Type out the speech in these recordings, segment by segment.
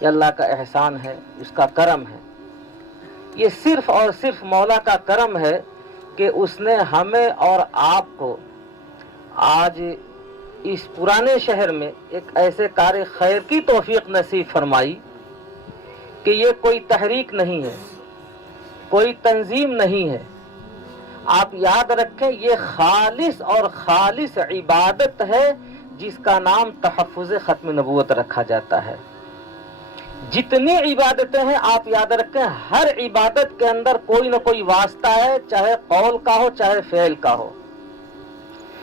یہ اللہ کا احسان ہے، اس کا کرم ہے. یہ صرف اور صرف مولا کا کرم ہے کہ اس نے ہمیں اور آپ کو آج اس پرانے شہر میں ایک ایسے کار خیر کی توفیق نصیب فرمائی کہ یہ کوئی تحریک نہیں ہے، کوئی تنظیم نہیں ہے. آپ یاد رکھیں یہ خالص اور خالص عبادت ہے جس کا نام تحفظ ختم نبوت رکھا جاتا ہے. جتنی عبادتیں ہیں آپ یاد رکھیں ہر عبادت کے اندر کوئی نہ کوئی واسطہ ہے، چاہے قول کا ہو چاہے فعل کا ہو.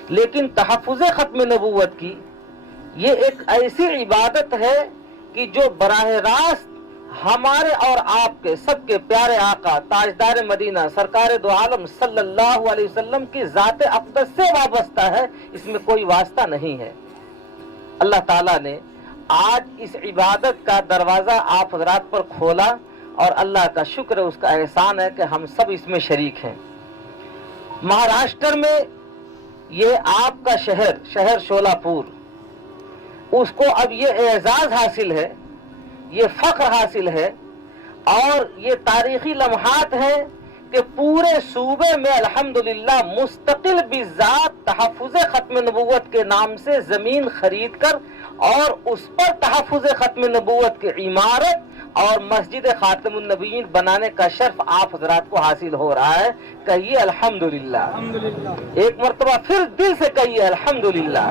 لیکن تحفظ ختم نبوت کی یہ ایک ایسی عبادت ہے کہ جو براہ راست ہمارے اور آپ کے سب کے پیارے آقا تاجدار مدینہ سرکار دو عالم صلی اللہ علیہ وسلم کی ذات اقدس سے وابستہ ہے، اس میں کوئی واسطہ نہیں ہے. اللہ تعالیٰ نے آج اس عبادت کا دروازہ آپ حضرات پر کھولا اور اللہ کا شکر ہے، اس کا احسان ہے کہ ہم سب اس میں شریک ہیں. مہاراشٹر میں یہ آپ کا شہر شولاپور، اس کو اب یہ اعزاز حاصل ہے، یہ فخر حاصل ہے اور یہ تاریخی لمحات ہیں کہ پورے صوبے میں الحمدللہ مستقل بذات تحفظ ختم نبوت کے نام سے زمین خرید کر اور اس پر تحفظ ختم نبوت کی عمارت اور مسجد خاتم النبیین بنانے کا شرف آپ حضرات کو حاصل ہو رہا ہے. کہیے الحمدللہ. ایک مرتبہ پھر دل سے کہیے الحمدللہ.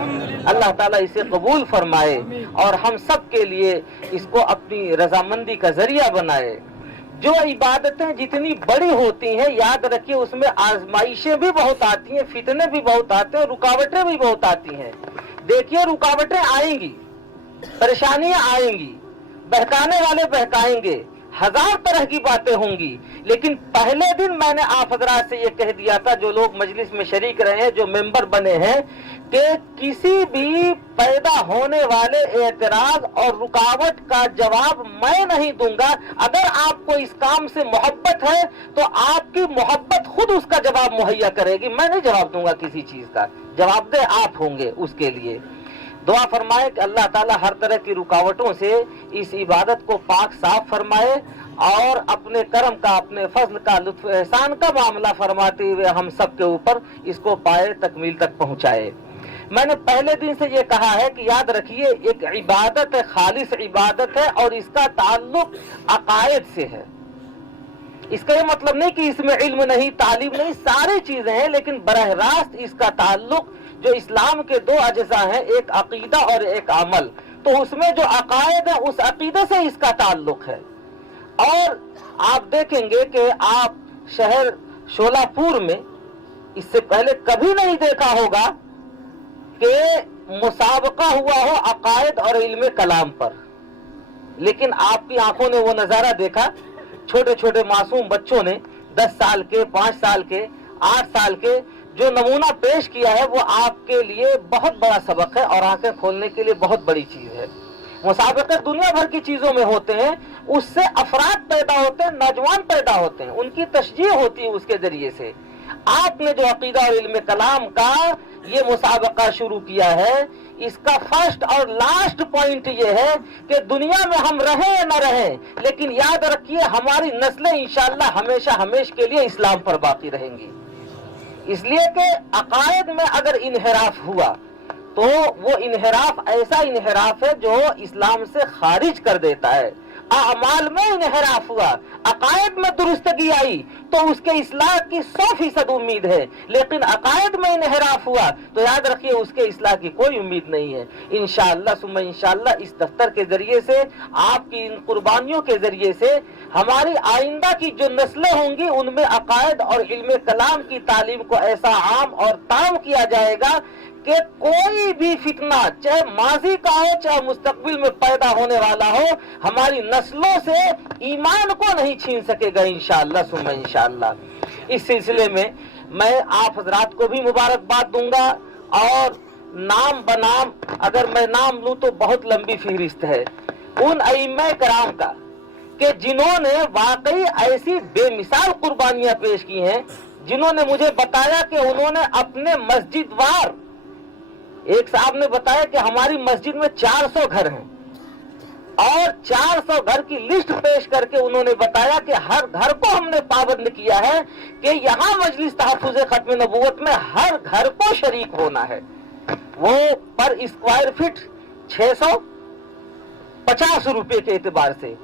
اللہ تعالیٰ اسے قبول فرمائے اور ہم سب کے لیے اس کو اپنی رضامندی کا ذریعہ بنائے. جو عبادتیں جتنی بڑی ہوتی ہیں یاد رکھیے اس میں آزمائشیں بھی بہت آتی ہیں، فتنے بھی بہت آتے ہیں، رکاوٹیں بھی بہت آتی ہیں. دیکھیے رکاوٹیں آئیں گی، پریشانیاں آئیں گی، بہکانے والے بہکائیں گے، ہزار طرح کی باتیں ہوں گی. لیکن پہلے دن میں نے آپ حضرات سے یہ کہہ دیا تھا، جو لوگ مجلس میں شریک رہے ہیں، جو ممبر بنے ہیں، کہ کسی بھی پیدا ہونے والے اعتراض اور رکاوٹ کا جواب میں نہیں دوں گا. اگر آپ کو اس کام سے محبت ہے تو آپ کی محبت خود اس کا جواب مہیا کرے گی. میں نہیں جواب دوں گا کسی چیز کا، جواب دہ آپ ہوں گے. اس کے لیے دعا فرمائے کہ اللہ تعالیٰ ہر طرح کی رکاوٹوں سے اس عبادت کو پاک صاف فرمائے اور اپنے کرم کا، اپنے فضل کا، لطف احسان کا معاملہ فرماتے ہوئے ہم سب کے اوپر اس کو پائے تکمیل تک پہنچائے. میں نے پہلے دن سے یہ کہا ہے کہ یاد رکھیے ایک عبادت ہے، خالص عبادت ہے اور اس کا تعلق عقائد سے ہے. اس کا یہ مطلب نہیں کہ اس میں علم نہیں، تعلیم نہیں، ساری چیزیں ہیں، لیکن براہ راست اس کا تعلق جو اسلام کے دو اجزاء ہیں، ایک عقیدہ اور ایک عمل، تو اس میں جو عقائد ہے اس عقیدے سے اس کا تعلق ہے. اور آپ دیکھیں گے کہ آپ شہر شولاپور میں اس سے پہلے کبھی نہیں دیکھا ہوگا کہ مسابقہ ہوا ہو عقائد اور علم کلام پر. لیکن آپ کی آنکھوں نے وہ نظارہ دیکھا، چھوٹے چھوٹے معصوم بچوں نے 10 سال کے، 5 سال کے، 8 سال کے جو نمونہ پیش کیا ہے وہ آپ کے لیے بہت بڑا سبق ہے اور آنکھیں کھولنے کے لیے بہت بڑی چیز ہے. مسابقے دنیا بھر کی چیزوں میں ہوتے ہیں، اس سے افراد پیدا ہوتے ہیں، نوجوان پیدا ہوتے ہیں، ان کی تشجیع ہوتی ہے اس کے ذریعے سے. آپ نے جو عقیدہ اور علم کلام کا یہ مسابقہ شروع کیا ہے، اس کا فرسٹ اور لاسٹ پوائنٹ یہ ہے کہ دنیا میں ہم رہیں یا نہ رہیں، لیکن یاد رکھیے ہماری نسلیں انشاءاللہ ہمیشہ ہمیشہ کے لیے اسلام پر باقی رہیں گی. اس لیے کہ عقائد میں اگر انحراف ہوا تو وہ انحراف ایسا انحراف ہے جو اسلام سے خارج کر دیتا ہے. اعمال میں انحراف ہوا، عقائد میں درستگی آئی تو اس کے اصلاح کی 100% امید ہے، لیکن عقائد میں انحراف ہوا تو یاد رکھیے اس کے اصلاح کی کوئی امید نہیں ہے. انشاءاللہ ثم انشاءاللہ اس دفتر کے ذریعے سے، آپ کی ان قربانیوں کے ذریعے سے ہماری آئندہ کی جو نسلیں ہوں گی ان میں عقائد اور علم کلام کی تعلیم کو ایسا عام اور تام کیا جائے گا کہ کوئی بھی فتنہ چاہے ماضی کا ہو چاہے مستقبل میں پیدا ہونے والا ہو ہماری نسلوں سے ایمان کو نہیں چھین سکے گا انشاءاللہ ثم انشاءاللہ. اس سلسلے میں میں آپ حضرات کو بھی مبارکباد دوں گا اور نام بنام اگر میں نام لوں تو بہت لمبی فہرست ہے ان ائمہ کرام کا کہ جنہوں نے واقعی ایسی بے مثال قربانیاں پیش کی ہیں، جنہوں نے مجھے بتایا کہ انہوں نے اپنے مسجد وار، ایک صاحب نے بتایا کہ ہماری مسجد میں 400 گھر ہیں اور 400 घर की लिस्ट पेश करके उन्होंने बताया कि हर घर को हमने पाबंद किया है कि यहाँ मजलिस तहफ़्फ़ुज़ खत्म नबूवत में हर घर को शरीक होना है। वो पर स्क्वायर फीट 650 रुपए के एतबार से,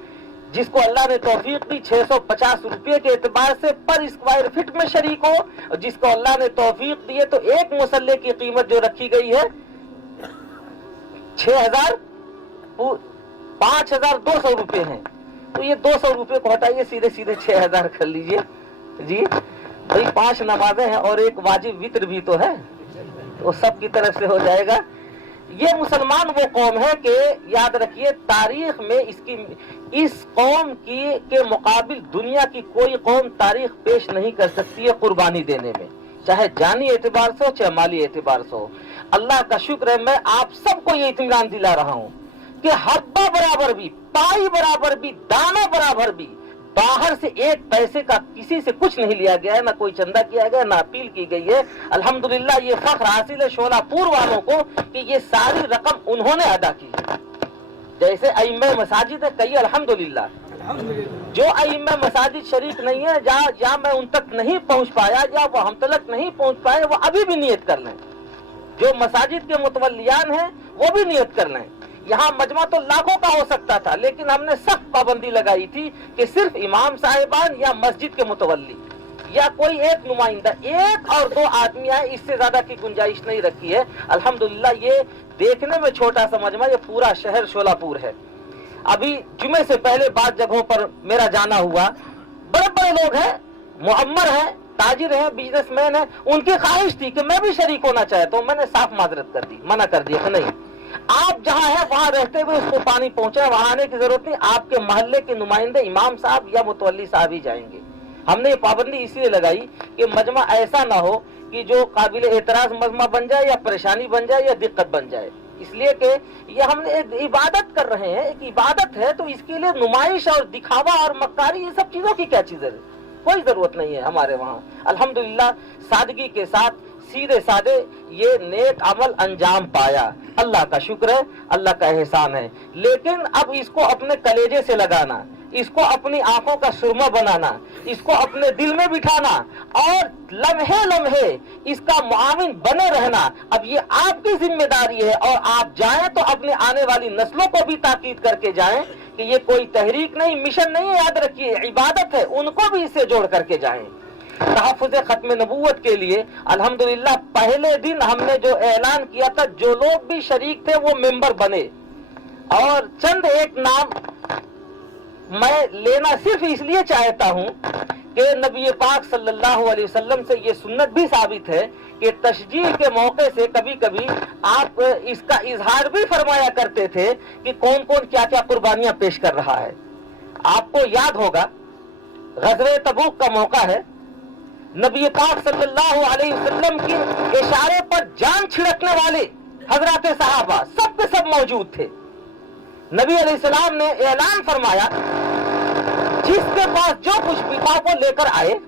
जिसको अल्लाह ने तौफीक दी 650 रुपए के एतबार से पर स्क्वायर फीट में शरीक हो, और जिसको अल्लाह ने तौफीक दी है तो एक मुसल्ले की कीमत जो रखी गई है 5,200 रुपए हैं। तो ये 200 रुपए को हटाइए, सीधे सीधे 6,000 कर लीजिए जी। भाई 5 नमाजें हैं और एक वाजिब वित्र भी तो है, तो सब की तरफ से हो जाएगा। ये मुसलमान वो कौम है कि याद रखिए तारीख में इस कौम की के मुकाबिल दुनिया की कोई कौम तारीख पेश नहीं कर सकती है कुर्बानी देने में, चाहे जानी एतबार से हो चाहे माली एतबार से हो। अल्लाह का शुक्र है, मैं आप सबको ये इत्मीनान दिला रहा हूँ कि हब्बा बराबर भी, पाई बराबर भी, दाना बराबर भी बाहर से एक पैसे का किसी से कुछ नहीं लिया गया है, ना कोई चंदा किया गया, ना अपील की गई है। अल्हम्दुलिल्लाह ये फख्र हासिल है शोलापुर वालों को कि ये सारी रकम उन्होंने अदा की है। जैसे अइम्मे मसाजिद है कई, अल्हम्दुलिल्लाह जो अइम्मे मसाजिद शरीक नहीं है, जहाँ मैं उन तक नहीं पहुँच पाया या वो हम तक नहीं पहुँच पाए, वो अभी भी नियत कर लें। जो मसाजिद के मुतवल्लियान हैं वो भी नियत कर लें। यहाँ मजमा तो लाखों का हो सकता था, लेकिन हमने सख्त पाबंदी लगाई थी कि सिर्फ इमाम साहिबान या मस्जिद के मुतवल्ली या कोई एक नुमाइंदा, 1 और 2 आदमी आए, इससे ज्यादा की गुंजाइश नहीं रखी है। अल्हम्दुलिल्लाह ये देखने में छोटा सा मजमा, ये पूरा शहर शोलापुर है। अभी जुमे से पहले बाद जगहों पर मेरा जाना हुआ, बड़े बड़े लोग हैं, मुअम्मर हैं, ताजिर हैं, बिजनेसमैन हैं, उनकी ख्वाहिश थी कि मैं भी शरीक होना चाहता हूँ। मैंने साफ माजरत कर दी, मना कर दिया कि नहीं, आप जहां है वहां रहते हुए उसको पानी पहुंचाए, वहां आने की जरूरत नहीं, आपके मोहल्ले के नुमाइंदे इमाम साहब या मुतवल्ली साहब ही जाएंगे। हमने ये पाबंदी इसलिए लगाई कि मजमा ऐसा ना हो कि जो काबिल एतराज मजमा बन जाए या परेशानी बन जाए या दिक्कत बन जाए, इसलिए कि ये हमने एक इबादत कर रहे हैं, एक इबादत है, तो इसके लिए नुमाइश और दिखावा और मक्कारी ये सब चीजों की क्या चीज है, कोई जरूरत नहीं है हमारे वहाँ। अल्हम्दुलिल्लाह सादगी के साथ सीधे साधे ये नेक अमल अंजाम पाया, अल्लाह का शुक्र है, अल्लाह का एहसान है। लेकिन अब इसको अपने कलेजे से लगाना, इसको अपनी आंखों का सुरमा बनाना, इसको अपने दिल में बिठाना और लम्हे लम्हे इसका मुआविन बने रहना, अब ये आपकी जिम्मेदारी है। और आप जाएं तो अपने आने वाली नस्लों को भी ताकीद करके जाएं कि ये कोई तहरीक नहीं, मिशन नहीं है, याद रखिए इबादत है, उनको भी इससे जोड़ करके जाएं। तहफ़्फ़ुज़ खत्म नबूवत के लिए अल्हम्दुलिल्लाह पहले दिन हमने जो ऐलान किया था, जो लोग भी शरीक थे वो मेंबर बने। और चंद एक नाम मैं लेना सिर्फ इसलिए चाहता हूं कि नबी पाक सल्लल्लाहु अलैहि वसल्लम से ये सुन्नत भी साबित है कि तशजीह के मौके से कभी कभी आप इसका इजहार भी फरमाया करते थे कि कौन कौन क्या क्या कुर्बानियां पेश कर रहा है। आपको याद होगा ग़ज़वे तबूक का मौका है, नबी पाक सल्लल्लाहु अलैहि वसल्लम के इशारे पर जान छिड़कने वाले हजरत सहाबा सब के सब मौजूद थे। नबी अलैहिस्सलाम ने ऐलान फरमाया जिसके पास जो कुछ भी था वो लेकर आए।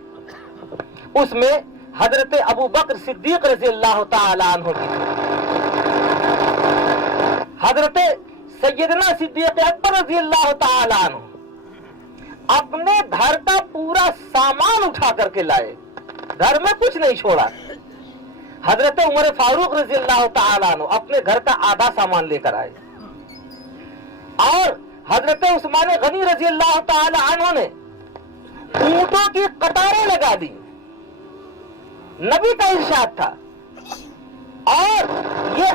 उसमें हजरत अबू बकर सिद्दीक रज़ियल्लाहु ताला अन्हु की, हजरत सैयदना सिद्दीक अकबर रज़ियल्लाहु ताला अन्हु अपने घर का पूरा सामान उठा करके लाए, घर में कुछ नहीं छोड़ा। हजरत उमर फारूक रज़ियल्लाहु ताला अन्हु अपने घर का आधा सामान लेकर आए और हजरत उस्मान गनी रज़ियल्लाहु ताला अन्हु ने ऊंटों की कतारें लगा दी। नबी का इरशाद था। और ये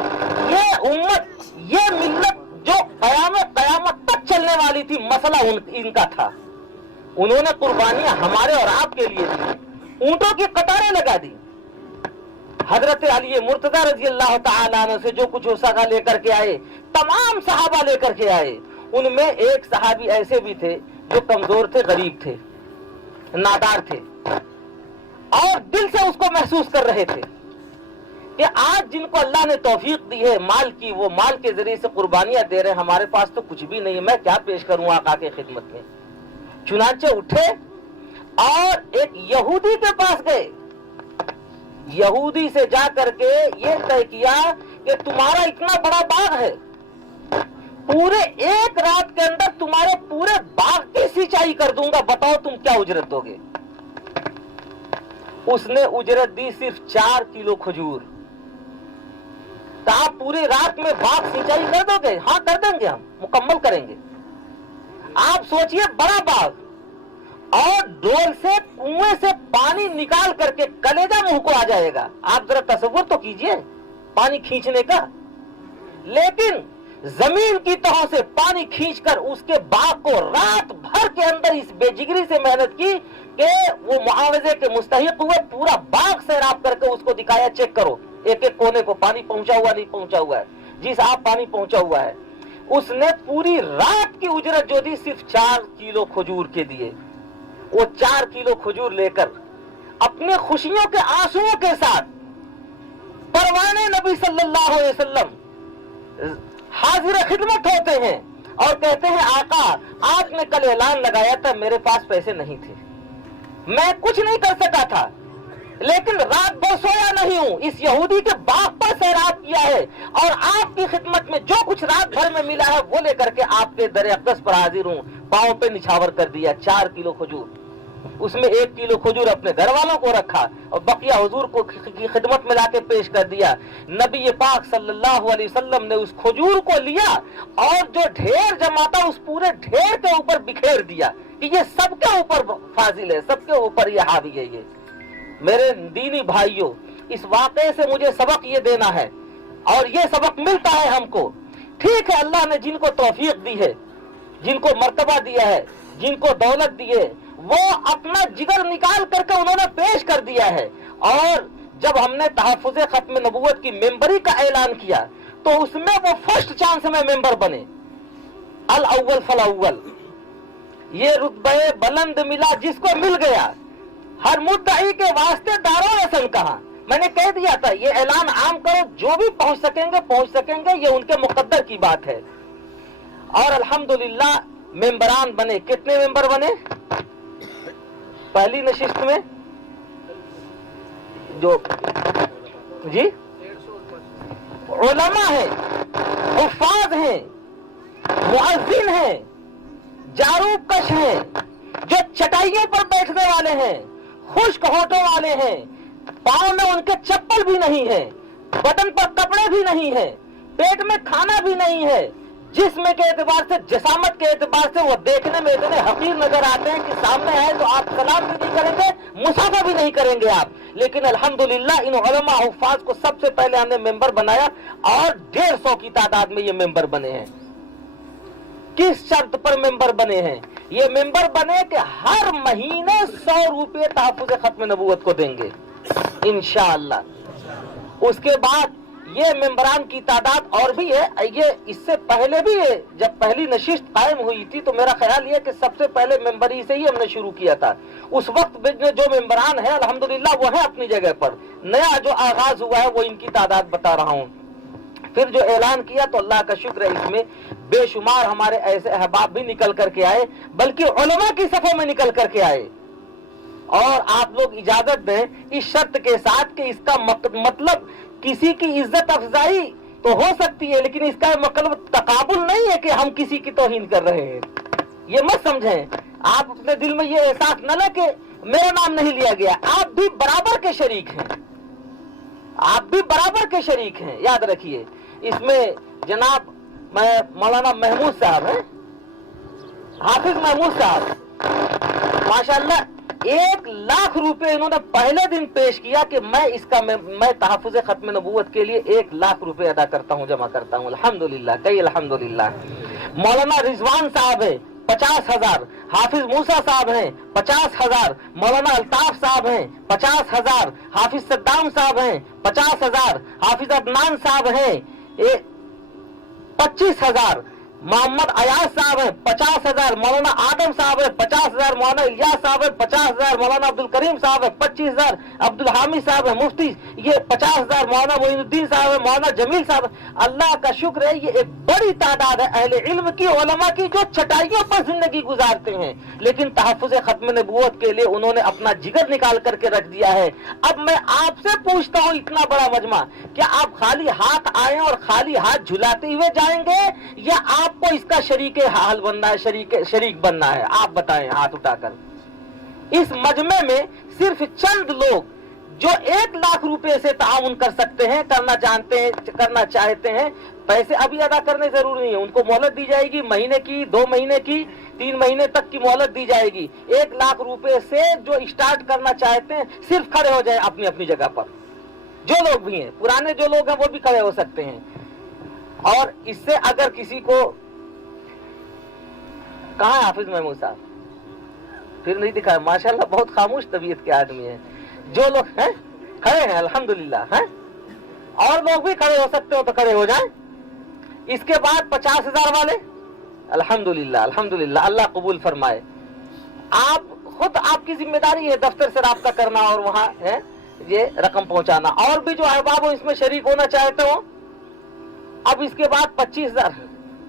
उम्मत, ये मिल्लत जो कयामत तक चलने वाली थी, मसला इनका था। उन्होंने कुर्बानियां हमारे और आपके लिए दी, ऊंटों की कतारें लगा दी। हजरत अली मुर्तजा रज़ियल्लाहु ताला अन्हु से जो कुछ हो सका लेकर के आए, तमाम सहाबा लेकर के आए। उनमें एक सहाबी ऐसे भी थे जो कमजोर थे, गरीब थे, नादार थे और दिल से उसको महसूस कर रहे थे कि आज जिनको अल्लाह ने तौफीक दी है माल की, वो माल के जरिए से कुर्बानियां दे रहे हैं, हमारे पास तो कुछ भी नहीं है, मैं क्या पेश करूं आका के खिदमत में। चुनाचे उठे और एक यहूदी के पास गए, यहूदी से जा करके ये तय किया कि तुम्हारा इतना बड़ा बाग है, पूरे एक रात के अंदर तुम्हारे पूरे बाग की सिंचाई कर दूंगा, बताओ तुम क्या उजरत दोगे। उसने उजरत दी सिर्फ 4 किलो खजूर। तो आप पूरी रात में बाग सिंचाई कर दोगे? हाँ कर देंगे, हम मुकम्मल करेंगे। आप सोचिए बड़ा बाग, और डोल से कुएं से पानी निकाल करके कलेजा मुंह को आ जाएगा। आप जरा तसव्वुर तो कीजिए पानी खींचने का। लेकिन जमीन की तहों से पानी खींचकर उसके बाग को रात भर के अंदर इस बेजिगरी से मेहनत की कि वो मुआवजे के मुस्तहिक हुए। पूरा बाग सैराब करके उसको दिखाया, चेक करो एक एक कोने को पानी पहुंचा हुआ नहीं पहुंचा हुआ है, जिस आप पानी पहुंचा हुआ है। उसने पूरी रात की उजरत जो दी सिर्फ 4 किलो खजूर के दिए। वो 4 किलो खजूर लेकर अपने खुशियों के आंसुओं के साथ परवाने नबी सल्लल्लाहु अलैहि वसल्लम हाजिर खिदमत होते हैं और कहते हैं, आका आपने कल ऐलान लगाया था, मेरे पास पैसे नहीं थे, मैं कुछ नहीं कर सका था, लेकिन रात भर सोया नहीं हूं, इस यहूदी के बाग पर सैराब किया है और आपकी खिदमत में जो कुछ रात भर में मिला है वो लेकर के आपके दर अक़दस पर हाजिर हूं। पांव पे निछावर कर दिया 4 किलो खजूर। उसमें 1 किलो खजूर अपने घर वालों को रखा और बकिया हुजूर को की खिदमत में लाके पेश कर दिया। नबी पाक सल्लल्लाहु अलैहि वसल्लम ने उस खजूर को लिया और जो ढेर जमा था उस पूरे ढेर के ऊपर बिखेर दिया कि ये सबके ऊपर फाजिल है, सबके ऊपर ये हावी है। ये मेरे दीनी भाइयों, इस वाक़े से मुझे सबक ये देना है और ये सबक मिलता है हमको। ठीक है, अल्लाह ने जिनको तौफीक दी है, जिनको मर्तबा दिया है, जिनको दौलत दी है, वो अपना जिगर निकाल करके उन्होंने पेश कर दिया है। और जब हमने तहफ़्फ़ुज़ खत्म नबूवत की मेंबरी का ऐलान किया तो उसमें वो फर्स्ट चांस में मेंबर बने, अल अव्वल फल अव्वल। ये रुतबे बुलंद मिला जिसको मिल गया, हर मुद्दई के वास्ते दारो रसन कहा। मैंने कह दिया था ये ऐलान आम करो, जो भी पहुंच सकेंगे, ये उनके मुकद्दर की बात है। और अल्हम्दुलिल्लाह मेंबरान बने। कितने मेंबर बने पहली नशिस्त में? जो जी उलमा है, हुफ़ाज़ हैं, मुअज़्ज़िन हैं, जारूब कश हैं, जो चटाइयों पर बैठने वाले हैं, खुश्क होठों वाले हैं, पाँव में उनके चप्पल भी नहीं है, बदन पर कपड़े भी नहीं है, पेट में खाना भी नहीं है, जिस्म के एतबार से, जसामत के एतबार से वो देखने में इतने हकीर नजर आते हैं कि सामने आए तो आप सलाम भी नहीं करेंगे, मुसाफा भी नहीं करेंगे आप। लेकिन अल्हम्दुलिल्लाह इन उलमा हुफ़ाज़ को सबसे पहले हमने मेंबर बनाया और 150 की तादाद में ये मेंबर बने हैं। किस शर्त पर मेंबर बने हैं? ये मेंबर बने कि हर महीने 100 रुपये तहफ़्फ़ुज़ खत्म नबूवत को देंगे इंशाअल्लाह। उसके बाद ये मेंबरान की तादाद और भी है। ये इससे पहले भी है, जब पहली नशिस्त कायम हुई थी तो मेरा ख्याल ये कि सबसे पहले मेंबरी से ही हमने शुरू किया था। उस वक्त में जो मेंबरान है अल्हम्दुलिल्लाह वो है अपनी जगह पर। नया जो आगाज हुआ है वो इनकी तादाद बता रहा हूँ। फिर जो ऐलान किया तो अल्लाह का शुक्र है, इसमें बेशुमार हमारे ऐसे अहबाब भी निकल करके आए, बल्कि उलमा की सफ़ों में निकल करके आए। और आप लोग इजाजत दें इस शर्त के साथ कि इसका मतलब किसी की इज्जत अफजाई तो हो सकती है, लेकिन इसका मतलब तकाबुल नहीं है कि हम किसी की तौहीन कर रहे हैं। ये मत समझें, आप अपने दिल में ये एहसास न ले कि मेरा नाम नहीं लिया गया। आप भी बराबर के शरीक हैं, आप भी बराबर के शरीक हैं, याद रखिए। इसमें जनाब मौलाना महमूद साहब हैं, हाफिज महमूद साहब माशाअल्लाह 1 लाख रुपए इन्होंने पहले दिन पेश किया कि मैं तहफ़्फ़ुज़ खत्म नबूवत के लिए 1 लाख रुपए अदा करता हूं, जमा करता हूं। अल्हम्दुलिल्लाह, कई अल्हम्दुलिल्लाह। मौलाना रिजवान साहब है 50,000, हाफिज मूसा साहब हैं 50,000, मौलाना अल्ताफ साहब हैं 50,000, हाफिज सद्दाम साहब हैं 50,000, हाफिज अदनान साहब हैं 25,000, मोहम्मद अयाज साहब है 50,000, मौलाना आदम साहब है 50,000, मौलाना इलियास साहब है 50,000, मौलाना अब्दुल करीम साहब है 25,000, अब्दुल हामिद साहब है मुफ्ती ये 50,000, मौलाना मोइनुद्दीन साहब है, मौलाना जमील साहब। अल्लाह का शुक्र है ये एक बड़ी तादाद है अहले इल्म की, उलमा की, जो चटाइयों पर जिंदगी गुजारते हैं, लेकिन तहफ़्फ़ुज़ खत्म नबूवत के लिए उन्होंने अपना जिगर निकाल करके रख दिया है। अब मैं आपसे पूछता हूँ, इतना बड़ा मजमा, क्या आप खाली हाथ आए और खाली हाथ झुलाते हुए जाएंगे, या आप आपको इसका शरीक हाल बनना है, शरीक बनना है? आप बताएं हाथ उठाकर। इस मजमे में सिर्फ चंद लोग जो 1 लाख रुपए से ताउन कर सकते हैं, करना चाहते हैं, पैसे अभी अदा करने जरूरी नहीं है, उनको मोहलत दी जाएगी, महीने की, 2 महीने की, 3 महीने तक की मोहलत दी जाएगी। 1 लाख रुपए से जो स्टार्ट करना चाहते हैं सिर्फ खड़े हो जाए अपनी अपनी जगह पर। जो लोग भी हैं, पुराने जो लोग हैं वो भी खड़े हो सकते हैं। और इससे अगर किसी को, कहाँ है हाफिज महमूद साहब? फिर नहीं दिखा, माशाल्लाह बहुत खामोश तबीयत के आदमी है। जो लोग हैं खड़े हैं अल्हम्दुलिल्लाह हैं, और लोग भी खड़े हो सकते हो तो खड़े हो जाएं। इसके बाद 50,000 वाले, अल्हम्दुलिल्लाह अल्हम्दुलिल्लाह, अल्लाह कबूल फरमाए। आप खुद, आपकी जिम्मेदारी है दफ्तर से राब्ता करना और वहां है ये रकम पहुंचाना। और भी जो अहबाब इसमें शरीक होना चाहते हो, अब इसके बाद 25,000,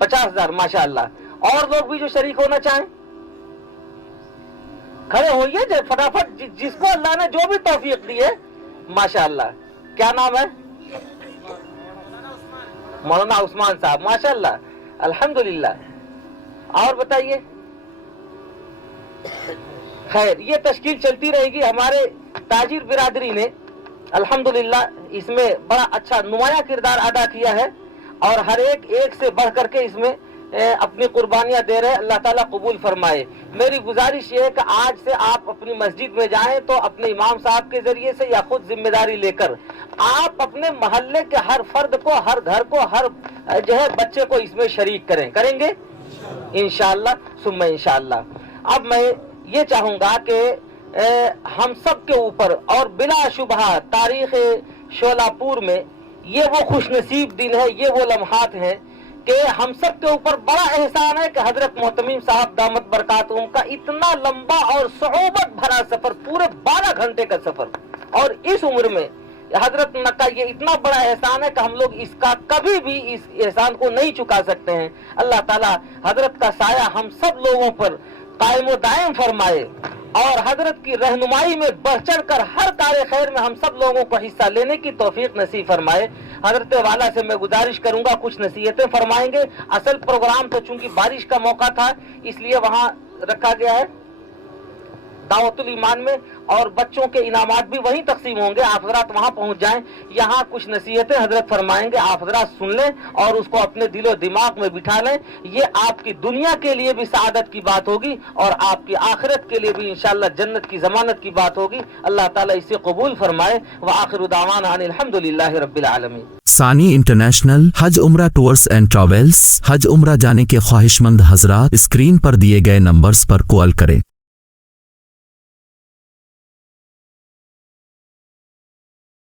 50,000 माशाअल्लाह। और लोग भी जो शरीक होना चाहें खड़े होइए जो फटाफट, जिसको अल्लाह ने जो भी तौफीक दी है माशाअल्लाह। क्या नाम है? मौलाना उस्मान साहब, माशाअल्लाह अल्हम्दुलिल्लाह। और बताइए। खैर, ये तश्कील चलती रहेगी। हमारे ताजिर बिरादरी ने अल्हम्दुलिल्लाह इसमें बड़ा अच्छा नुमाया किरदार अदा किया है, और हर एक से बढ़ करके इसमें अपनी कुर्बानियां दे रहे हैं। अल्लाह ताला कबूल फरमाए। मेरी गुजारिश ये है कि आज से आप अपनी मस्जिद में जाएं तो अपने इमाम साहब के जरिए से या खुद जिम्मेदारी लेकर आप अपने मोहल्ले के हर फर्द को, हर घर को, हर जो है बच्चे को इसमें शरीक करेंगे इंशाअल्लाह सुम्मा इंशाअल्लाह। अब मैं ये चाहूंगा कि हम सब के ऊपर, और बिला शुबहा तारीख शोलापुर में ये वो खुशनसीब दिन है, ये वो लम्हात हैं कि हम सब के ऊपर बड़ा एहसान है कि हजरत मोहतमीम साहब दामत बरकातुहुम का इतना लंबा और सोहबत भरा सफर, पूरे 12 घंटे का सफर, और इस उम्र में हजरत का ये इतना बड़ा एहसान है कि हम लोग इसका कभी भी इस एहसान को नहीं चुका सकते हैं। अल्लाह ताला हजरत का साया हम सब लोगों पर कायम व दायम फरमाए, और हजरत की रहनुमाई में बढ़ चढ़ कर हर कार्य खैर में हम सब लोगों को हिस्सा लेने की तौफीक नसीब फरमाए। हजरत वाला से मैं गुजारिश करूंगा कुछ नसीहतें फरमाएंगे। असल प्रोग्राम तो चूंकि बारिश का मौका था इसलिए वहां रखा गया है दावतुल ईमान में, और बच्चों के इनामात भी वहीं तकसीम होंगे। आप हजरात वहां पहुंच जाएं, यहाँ कुछ नसीहतें हजरत फरमाएंगे, आप हजरात सुन लें और उसको अपने दिलो दिमाग में बिठा लें। ये आपकी दुनिया के लिए भी सआदत की बात होगी और आपकी आखिरत के लिए भी इंशाअल्लाह जन्नत की जमानत की बात होगी। अल्लाह ताला इसे कबूल फरमाए। व आखिरु दावाना अनिल हम्दुलिल्लाहि रब्बिल आलमीन। सानी इंटरनेशनल हज उम्रा टूर्स एंड ट्रैवल्स। हज उम्रा जाने के ख्वाहिशमंद हजरात स्क्रीन पर दिए गए नंबर्स पर कॉल करें।